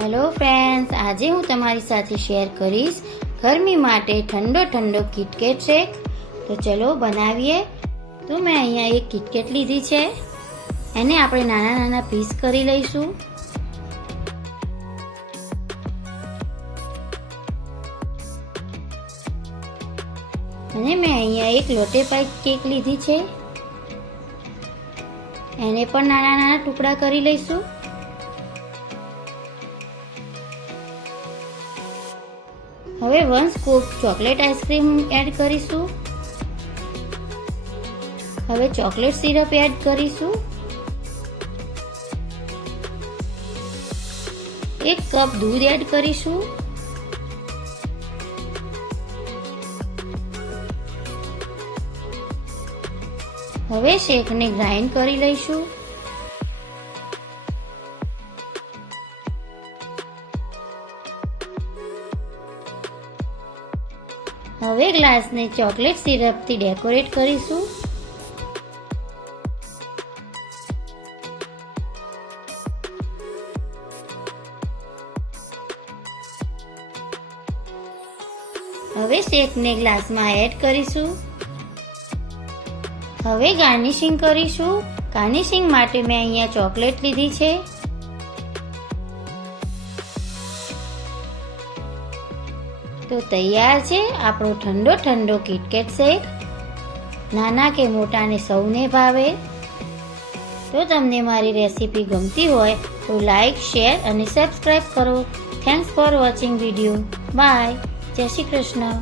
Hello friends, આજે હું તમારી સાથે શેર કરીશ ગરમી માટે ઠંડો કિટકેટ શેક। તો ચલો બનાવીએ। તો મેં અહીંયા એક કિટકેટ લીધી છે, એને આપણે નાના નાના પીસ કરી લઈશું। અને મેં અહીંયા એક લોટે પાઇપ કેક લીધી છે, એને પણ નાના નાના ટુકડા કરી લઈશું। હવે 1 સ્કૂપ ચોકલેટ આઈસ્ક્રીમ એડ કરીશું। હવે ચોકલેટ સિરપ એડ કરીશું। 1 કપ દૂધ એડ કરીશું। હવે શેકને ગ્રાઇન્ડ કરી લઈશું। હવે ગ્લાસને ચોકલેટ સિરપથી ડેકોરેટ કરીશું। હવે શેકને ગ્લાસમાં એડ કરીશું। હવે ગાર્નિશિંગ કરીશું। ગાર્નિશિંગ માટે મેં અહીંયા ચોકલેટ લીધી છે। તો તૈયાર છે આપણો ઠંડો કિટકેટ શેક। નાના કે મોટાને સૌને ભાવે। તો તમને મારી રેસીપી ગમતી હોય તો લાઈક, શેર અને સબસ્ક્રાઈબ કરો। Thanks for watching video. Bye. Jai Shri Krishna.